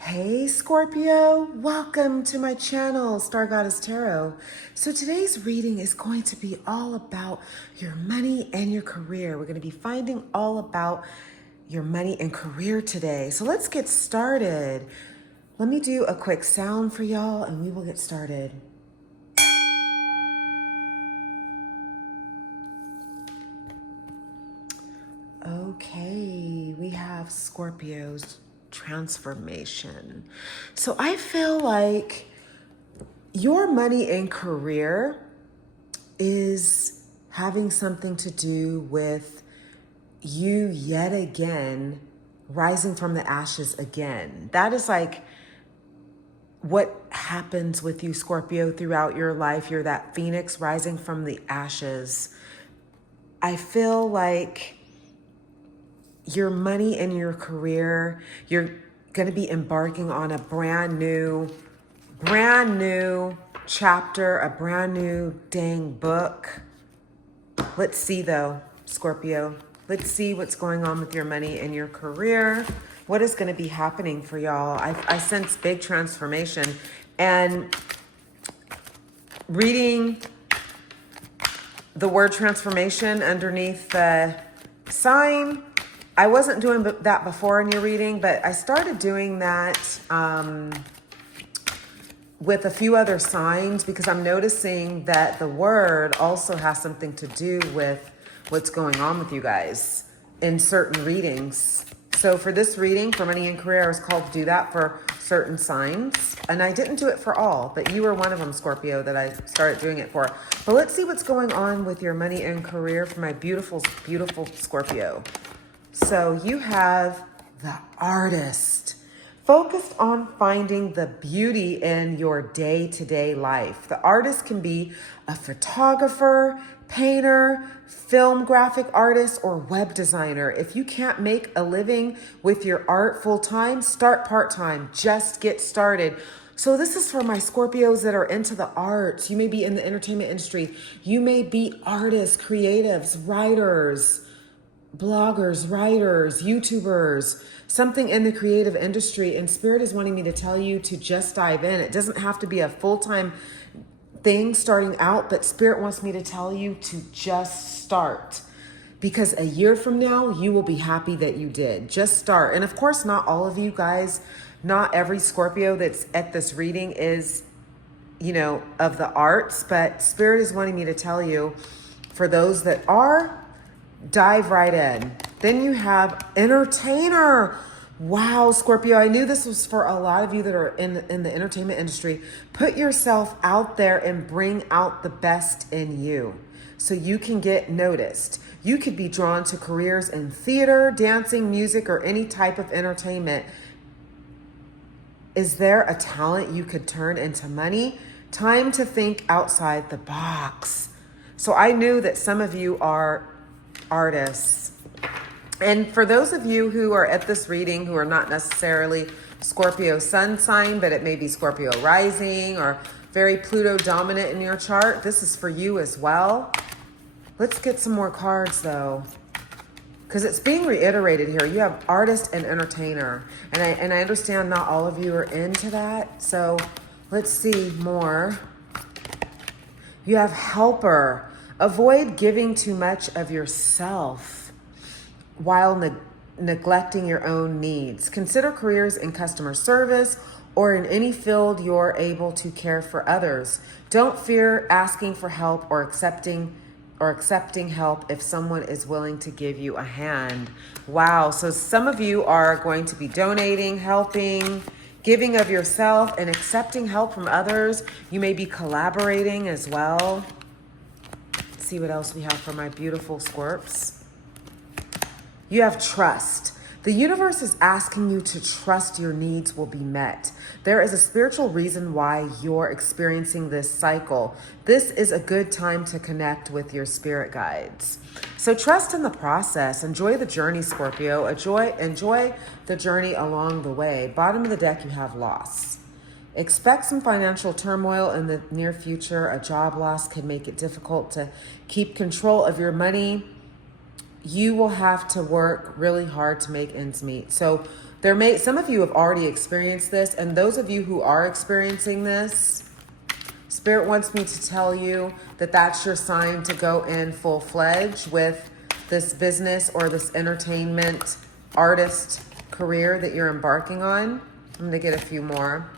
Hey Scorpio, welcome to my channel, Star Goddess Tarot. So today's reading is going to be all about your money and your career. We're going to be finding all about your money and career today. So let's get started. Let me do a quick sound for y'all and we will get started. Okay, we have Scorpio's transformation. So I feel like your money and career is having something to do with you yet again rising from the ashes again. That is like what happens with you, Scorpio, throughout your life. You're that phoenix rising from the ashes. I feel like your money and your career, you're going to be embarking on a brand new chapter, a brand new dang book. Let's see though, Scorpio. Let's see what's going on with your money and your career. What is going to be happening for y'all? I sense big transformation. And reading the word transformation underneath the sign, I wasn't doing that before in your reading, but I started doing that with a few other signs because I'm noticing that the word also has something to do with what's going on with you guys in certain readings. So for this reading, for money and career, I was called to do that for certain signs. And I didn't do it for all, but you were one of them, Scorpio, that I started doing it for. But let's see what's going on with your money and career for my beautiful, beautiful Scorpio. So you have the artist, focused on finding the beauty in your day-to-day life. The artist can be a photographer, painter, film graphic artist, or web designer. If you can't make a living with your art full-time, start part-time. Just get started. So this is for my Scorpios that are into the arts. You may be in the entertainment industry. You may be artists, creatives, writers, bloggers, writers, YouTubers, something in the creative industry. And Spirit is wanting me to tell you to just dive in. It doesn't have to be a full-time thing starting out, but Spirit wants me to tell you to just start. Because a year from now, you will be happy that you did. Just start. And of course, not all of you guys, not every Scorpio that's at this reading is, of the arts, but Spirit is wanting me to tell you, for those that are, dive right in. Then you have entertainer. Wow, Scorpio, I knew this was for a lot of you that are in the entertainment industry. Put yourself out there and bring out the best in you so you can get noticed. You could be drawn to careers in theater, dancing, music, or any type of entertainment. Is there a talent you could turn into money? Time to think outside the box. So I knew that some of you are artists. And for those of you who are at this reading who are not necessarily Scorpio sun sign, but it may be Scorpio rising or very Pluto dominant in your chart, this is for you as well. Let's get some more cards though, because it's being reiterated here. You have artist and entertainer, and I understand not all of you are into that. So let's see more. You have helper. Avoid giving too much of yourself while neglecting your own needs. Consider careers in customer service or in any field you're able to care for others. Don't fear asking for help or accepting help if someone is willing to give you a hand. Wow, so some of you are going to be donating, helping, giving of yourself, and accepting help from others. You may be collaborating as well. See what else we have for my beautiful Scorps. You have trust. The universe is asking you to trust your needs will be met. There is a spiritual reason why you're experiencing this cycle. This is a good time to connect with your spirit guides. So trust in the process. Enjoy the journey, Scorpio. Enjoy the journey along the way. Bottom of the deck, you have loss. Expect some financial turmoil in the near future. A job loss can make it difficult to keep control of your money. You will have to work really hard to make ends meet. So Some of you have already experienced this, and those of you who are experiencing this, Spirit wants me to tell you that that's your sign to go in full-fledged with this business or this entertainment artist career that you're embarking on. I'm going to get a few more.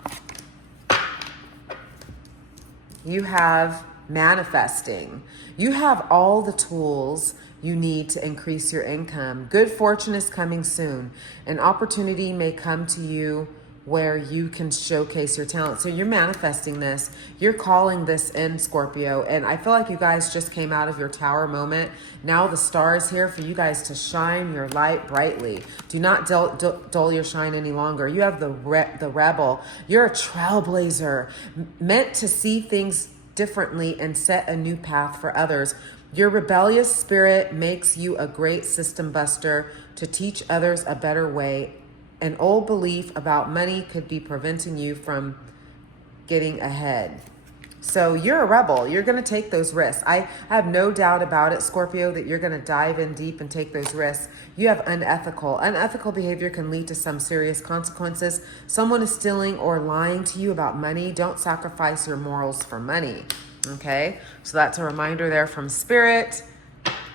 You have manifesting. You have all the tools you need to increase your income. Good fortune is coming soon. An opportunity may come to you where you can showcase your talent. So you're manifesting this. You're calling this in, Scorpio. And I feel like you guys just came out of your tower moment. Now the star is here for you guys to shine your light brightly. Do not dull your shine any longer. You have the rebel. You're a trailblazer, meant to see things differently and set a new path for others. Your rebellious spirit makes you a great system buster to teach others a better way. An old belief about money could be preventing you from getting ahead. So you're a rebel. You're going to take those risks. I have no doubt about it, Scorpio, that you're going to dive in deep and take those risks. You have unethical. Unethical behavior can lead to some serious consequences. Someone is stealing or lying to you about money. Don't sacrifice your morals for money. Okay, so that's a reminder there from Spirit.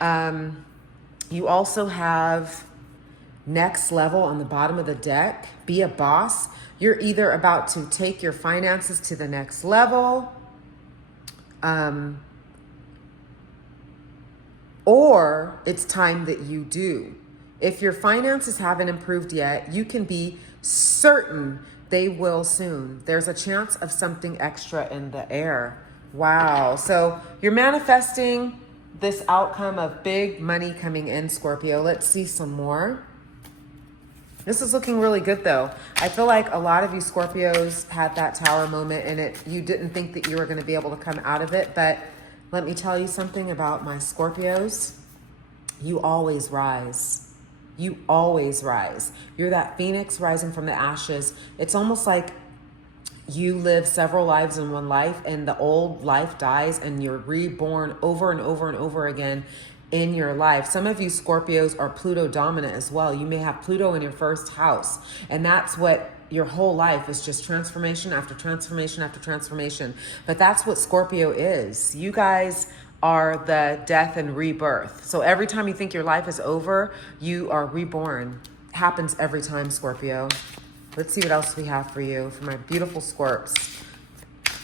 You also have next level on the bottom of the deck. Be a boss. You're either about to take your finances to the next level, or it's time that you do. If your finances haven't improved yet, you can be certain they will soon. There's a chance of something extra in the air. Wow. So you're manifesting this outcome of big money coming in, Scorpio. Let's see some more. This is looking really good, though. I feel like a lot of you Scorpios had that tower moment and you didn't think that you were going to be able to come out of it. But let me tell you something about my Scorpios. You always rise. You always rise. You're that phoenix rising from the ashes. It's almost like you live several lives in one life, and the old life dies and you're reborn over and over and over again in your life. Some of you Scorpios are Pluto dominant as well. You may have Pluto in your first house, and that's what your whole life is, just transformation after transformation after transformation. But that's what Scorpio is. You guys are the death and rebirth. So every time you think your life is over, you are reborn. Happens every time, Scorpio. Let's see what else we have for you, for my beautiful Scorps.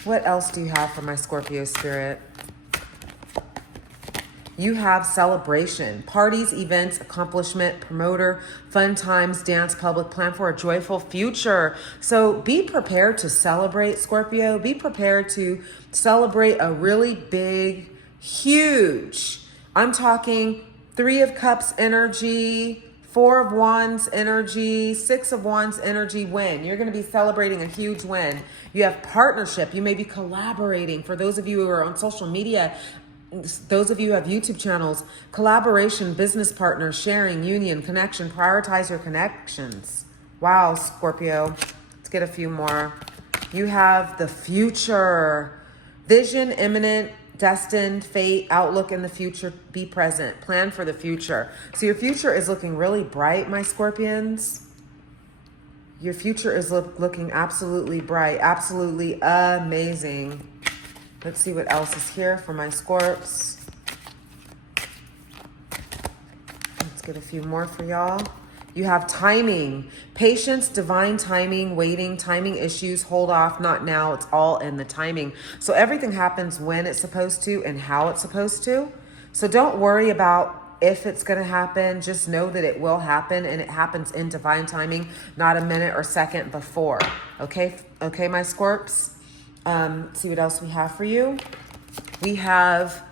What else do you have for my Scorpio spirit? You have celebration, parties, events, accomplishment, promoter, fun times, dance, public, plan for a joyful future. So be prepared to celebrate, Scorpio. Be prepared to celebrate a really big, huge, I'm talking 3 of Cups energy, 4 of Wands energy, 6 of Wands energy win. You're going to be celebrating a huge win. You have partnership. You may be collaborating. For those of you who are on social media, those of you who have YouTube channels, collaboration, business partner, sharing, union, connection, prioritize your connections. Wow, Scorpio. Let's get a few more. You have the future, vision, imminent, destined, fate, outlook in the future, be present, plan for the future. So your future is looking really bright, my Scorpions. Your future is looking absolutely bright, absolutely amazing. Let's see what else is here for my Scorps. Let's get a few more for y'all. You have timing, patience, divine timing, waiting, timing issues, hold off, not now. It's all in the timing. So everything happens when it's supposed to and how it's supposed to. So don't worry about if it's going to happen. Just know that it will happen, and it happens in divine timing, not a minute or second before. Okay, my Scorps. See what else we have for you. We have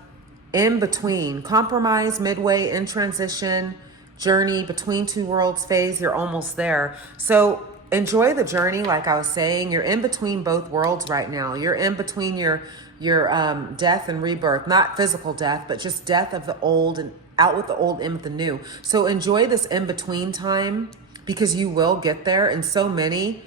in between, compromise, midway, in transition, journey, between two worlds phase. You're almost there. So enjoy the journey. Like I was saying, you're in between both worlds right now. You're in between your death and rebirth, not physical death, but just death of the old and out with the old, in with the new. So enjoy this in between time, because you will get there. And so many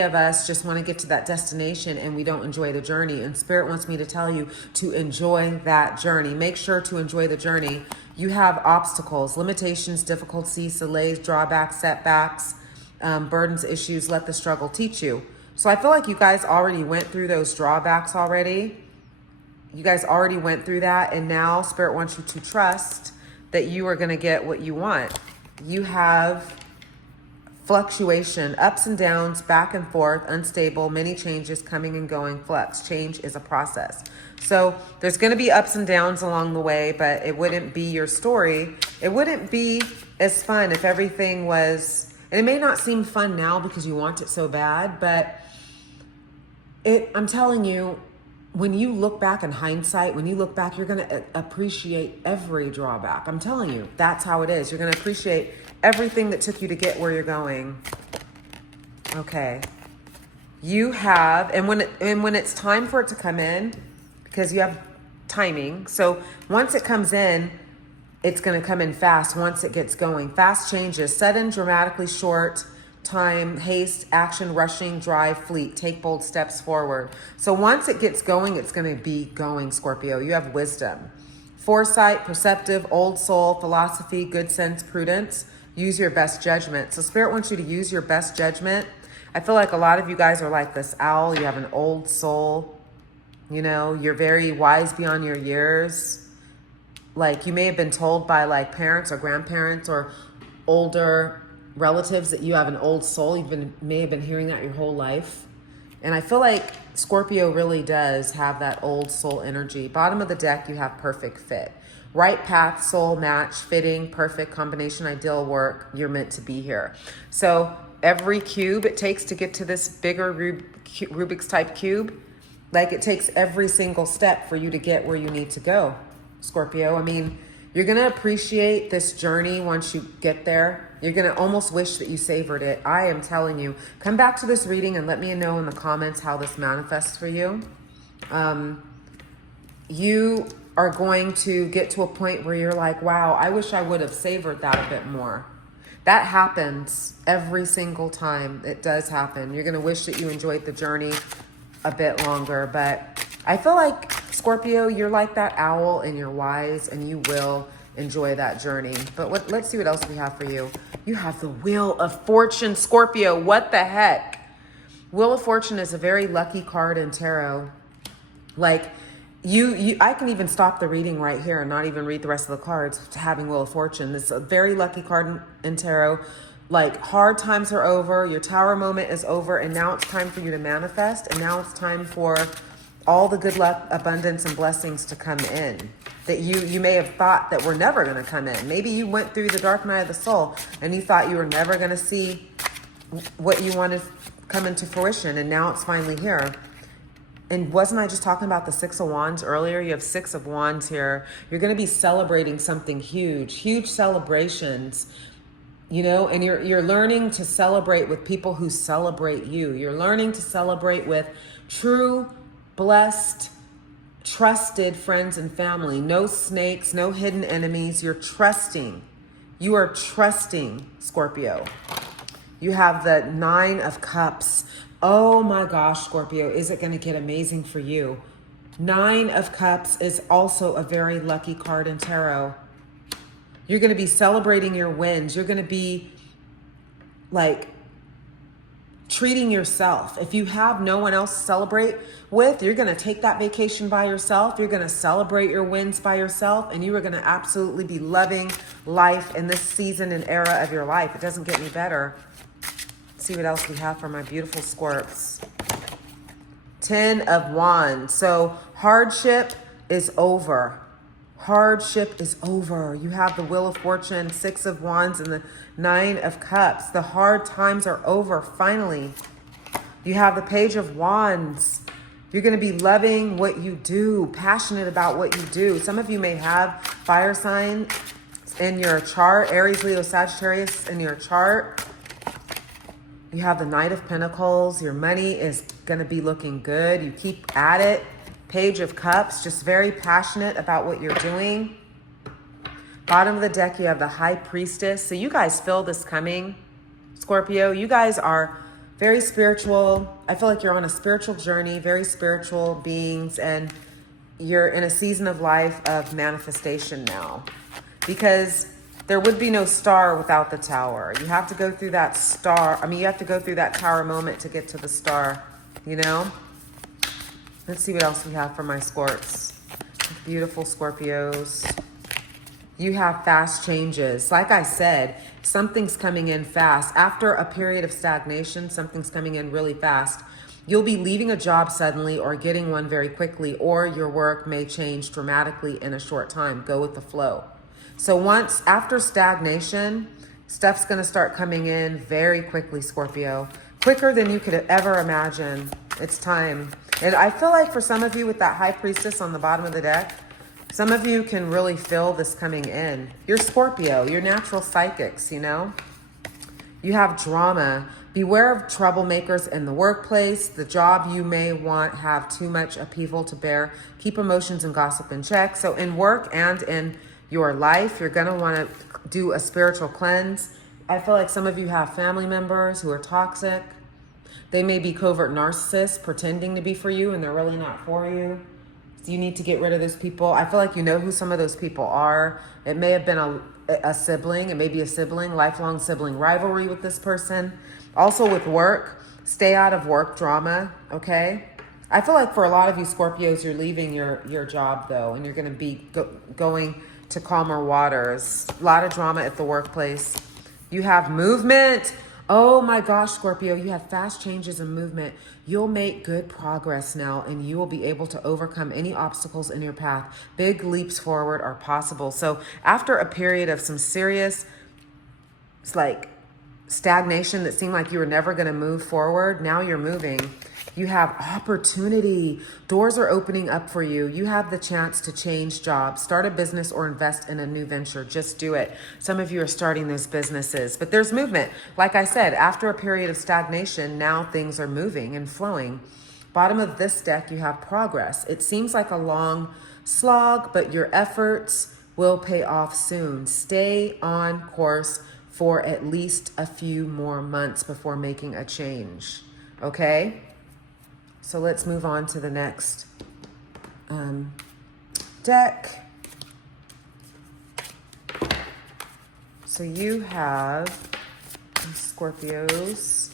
of us just want to get to that destination and we don't enjoy the journey. And Spirit wants me to tell you to enjoy that journey. Make sure to enjoy the journey. You have obstacles, limitations, difficulties, delays, drawbacks, setbacks. burdens, issues, let the struggle teach you. So I feel like you guys already went through those drawbacks already. You guys already went through that, and now Spirit wants you to trust that you are going to get what you want. You have fluctuation, ups and downs, back and forth, unstable, many changes, coming and going, flux. Change is a process. So there's going to be ups and downs along the way, but it wouldn't be your story. It wouldn't be as fun if everything was, and it may not seem fun now because you want it so bad, but I'm telling you, when you look back in hindsight, when you look back, you're going to appreciate every drawback. I'm telling you, that's how it is. You're going to appreciate everything that took you to get where you're going. Okay. You have, and when it's time for it to come in, because you have timing. So once it comes in, it's going to come in fast once it gets going. Fast changes, sudden, dramatically short time, haste, action, rushing, drive, fleet, take bold steps forward. So once it gets going, it's going to be going, Scorpio. You have wisdom, foresight, perceptive, old soul, philosophy, good sense, prudence. Use your best judgment. So Spirit wants you to use your best judgment. I feel like a lot of you guys are like this owl. You have an old soul. You know, you're very wise beyond your years. Like you may have been told by like parents or grandparents or older relatives that you have an old soul. May have been hearing that your whole life. And I feel like Scorpio really does have that old soul energy. Bottom of the deck, you have perfect fit. Right path, soul match, fitting, perfect combination, ideal work. You're meant to be here. So every cube it takes to get to this bigger Rubik's type cube, like it takes every single step for you to get where you need to go, Scorpio. I mean, you're going to appreciate this journey once you get there. You're going to almost wish that you savored it. I am telling you. Come back to this reading and let me know in the comments how this manifests for you. You are going to get to a point where you're like, wow, I wish I would have savored that a bit more. That happens every single time. It does happen. You're going to wish that you enjoyed the journey a bit longer. But I feel like, Scorpio, you're like that owl and you're wise and you will enjoy that journey. But let's see what else we have for you. You have the Wheel of Fortune, Scorpio. What the heck? Wheel of Fortune is a very lucky card in tarot. Like I can even stop the reading right here and not even read the rest of the cards to having Wheel of Fortune. This is a very lucky card in tarot. Like hard times are over. Your tower moment is over. And now it's time for you to manifest. And now it's time for all the good luck, abundance, and blessings to come in that you may have thought that were never going to come in. Maybe you went through the dark night of the soul and you thought you were never going to see what you wanted come into fruition. And now it's finally here. And wasn't I just talking about the Six of Wands earlier? You have Six of Wands here. You're going to be celebrating something huge, huge celebrations, you know, and you're learning to celebrate with people who celebrate you. You're learning to celebrate with true, blessed, trusted friends and family. No snakes, no hidden enemies. You're trusting. You are trusting, Scorpio. You have the Nine of Cups. Oh my gosh, Scorpio, is it going to get amazing for you? Nine of Cups is also a very lucky card in tarot. You're going to be celebrating your wins. You're going to be like treating yourself. If you have no one else to celebrate with, you're going to take that vacation by yourself. You're going to celebrate your wins by yourself, and you are going to absolutely be loving life in this season and era of your life. It doesn't get any better. Let's see what else we have for my beautiful Scorps. 10 of Wands. So hardship is over. Hardship is over. You have the Wheel of Fortune, Six of Wands, and the Nine of Cups. The hard times are over, finally. You have the Page of Wands. You're going to be loving what you do, passionate about what you do. Some of you may have fire sign in your chart, Aries, Leo, Sagittarius in your chart. You have the Knight of Pentacles. Your money is going to be looking good. You keep at it. Page of Cups, just very passionate about what you're doing. Bottom of the deck, you have the High Priestess. So you guys feel this coming, Scorpio. You guys are very spiritual. I feel like you're on a spiritual journey, very spiritual beings, and you're in a season of life of manifestation now. Because There would be no star without the tower. You have to go through that star. I mean, you have to go through that tower moment to get to the star, you know? Let's see what else we have for my Scorps. Beautiful Scorpios. You have fast changes. Like I said, something's coming in fast. After a period of stagnation, something's coming in really fast. You'll be leaving a job suddenly or getting one very quickly, or your work may change dramatically in a short time. Go with the flow. So once after stagnation, stuff's going to start coming in very quickly, Scorpio. Quicker than you could ever imagine. It's time. And I feel like for some of you with that High Priestess on the bottom of the deck, some of you can really feel this coming in. You're Scorpio. You're natural psychics, you know? You have drama. Beware of troublemakers in the workplace. The job you may want have too much upheaval to bear. Keep emotions and gossip in check. So in work and in your life, you're going to want to do a spiritual cleanse. I feel like some of you have family members who are toxic. They may be covert narcissists pretending to be for you and they're really not for you. So you need to get rid of those people. I feel like you know who some of those people are. It may have been a sibling. It may be a sibling, lifelong sibling rivalry with this person. Also with work, stay out of work drama, okay? I feel like for a lot of you Scorpios, you're leaving your job though, and you're going to be going to calmer waters. A lot of drama at the workplace. You have movement. Oh my gosh, Scorpio, you have fast changes in movement. You'll make good progress now, and you will be able to overcome any obstacles in your path. Big leaps forward are possible. So after a period of some serious, it's like stagnation that seemed like you were never going to move forward, now you're moving. You have opportunity. Doors are opening up for you. You have the chance to change jobs, start a business, or invest in a new venture. Just do it. Some of you are starting those businesses, but there's movement. Like I said, after a period of stagnation, now things are moving and flowing. Bottom of this deck, you have progress. It seems like a long slog, but your efforts will pay off soon. Stay on course for at least a few more months before making a change. Okay? So let's move on to the next deck. So you have Scorpios.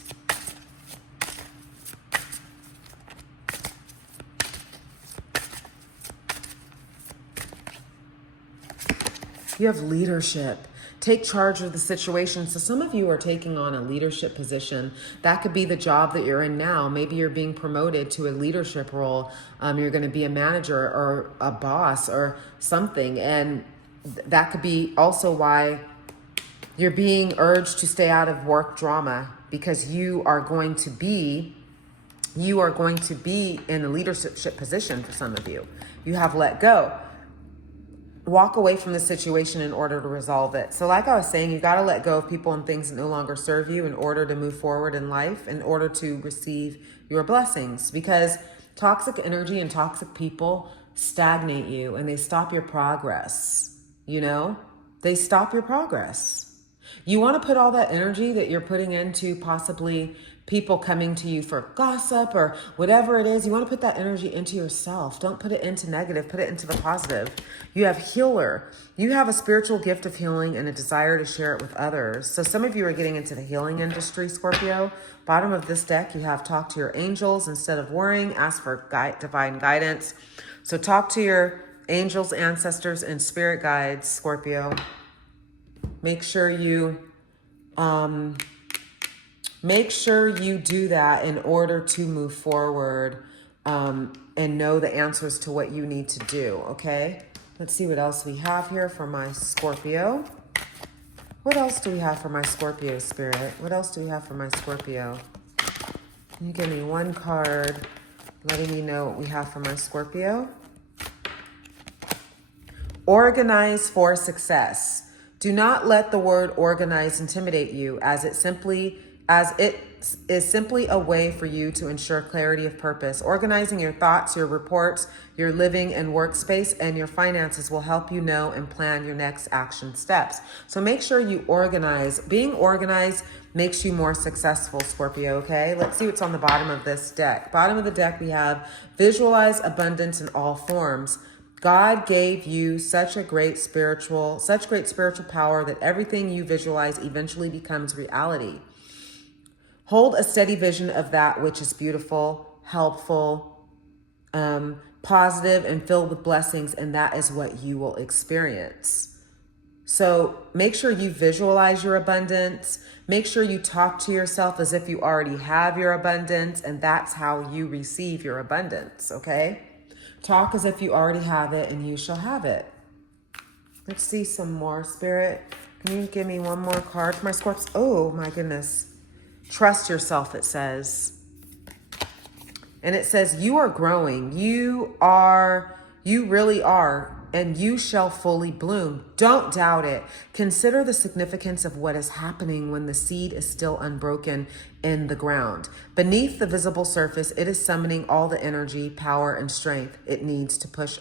You have leadership. Take charge of the situation. So some of you are taking on a leadership position. That could be the job that you're in now. Maybe you're being promoted to a leadership role. You're going to be a manager or a boss or something. And that could be also why you're being urged to stay out of work drama, because you are going to be in a leadership position for some of you. You have let go. Walk away from the situation in order to resolve it. So like I was saying, you got to let go of people and things that no longer serve you in order to move forward in life, in order to receive your blessings, because toxic energy and toxic people stagnate you and they stop your progress. You know, they stop your progress. You want to put all that energy that you're putting into possibly people coming to you for gossip or whatever it is. You want to put that energy into yourself. Don't put it into negative. Put it into the positive. You have healer. You have a spiritual gift of healing and a desire to share it with others. So some of you are getting into the healing industry, Scorpio. Bottom of this deck, you have talk to your angels instead of worrying. Ask for divine guidance. So talk to your angels, ancestors, and spirit guides, Scorpio. Make sure you do that in order to move forward and know the answers to what you need to do, okay? Let's see what else we have here for my Scorpio. What else do we have for my Scorpio, Spirit? What else do we have for my Scorpio? Can you give me one card letting me know what we have for my Scorpio? Organize for success. Do not let the word organize intimidate you, as it is simply a way for you to ensure clarity of purpose. Organizing your thoughts, your reports, your living and workspace, and your finances will help you know and plan your next action steps. So make sure you organize. Being organized makes you more successful, Scorpio, okay? Let's see what's on the bottom of this deck. Bottom of the deck, we have visualize abundance in all forms. God gave you such great spiritual power that everything you visualize eventually becomes reality. Hold a steady vision of that which is beautiful, helpful, positive, and filled with blessings, and that is what you will experience. So make sure you visualize your abundance. Make sure you talk to yourself as if you already have your abundance, and that's how you receive your abundance, okay? Talk as if you already have it, and you shall have it. Let's see some more, Spirit. Can you give me one more card for my Scorps? Oh, my goodness. Trust yourself, it says. And it says, you are growing. You really are, and you shall fully bloom. Don't doubt it. Consider the significance of what is happening when the seed is still unbroken in the ground. Beneath the visible surface, it is summoning all the energy, power, and strength it needs to push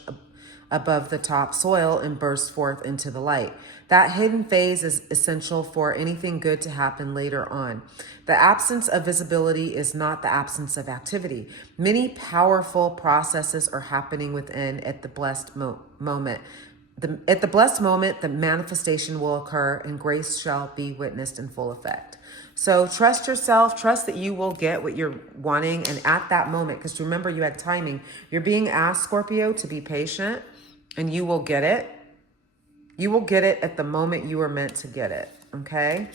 above the top soil and burst forth into the light. That hidden phase is essential for anything good to happen later on. The absence of visibility is not the absence of activity. Many powerful processes are happening within at the blessed moment. At the blessed moment, the manifestation will occur and grace shall be witnessed in full effect. So trust yourself, trust that you will get what you're wanting. And at that moment, because remember you had timing, you're being asked, Scorpio, to be patient, and you will get it. You will get it at the moment you were meant to get it, okay?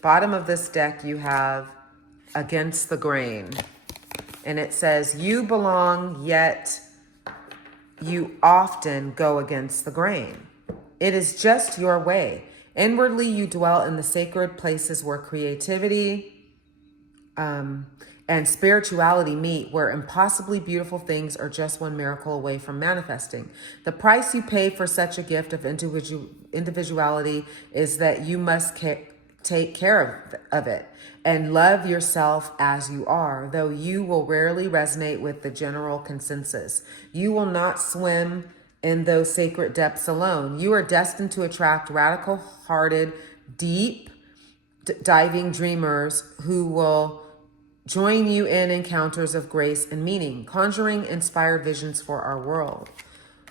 Bottom of this deck, you have against the grain. And it says, you belong, yet you often go against the grain. It is just your way. Inwardly, you dwell in the sacred places where creativity and spirituality meet, where impossibly beautiful things are just one miracle away from manifesting. The price you pay for such a gift of individuality is that you must take care of it and love yourself as you are, though you will rarely resonate with the general consensus. You will not swim in those sacred depths alone. You are destined to attract radical-hearted, deep diving dreamers who will join you in encounters of grace and meaning, conjuring inspired visions for our world.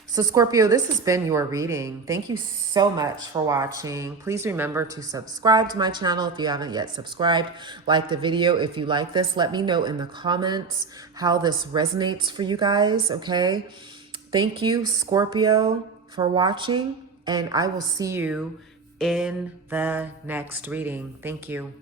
So Scorpio, this has been your reading. Thank you so much for watching. Please remember to subscribe to my channel if you haven't yet subscribed. Like the video if you like this. Let me know in the comments how this resonates for you guys, okay? Thank you, Scorpio, for watching, and I will see you in the next reading. Thank you.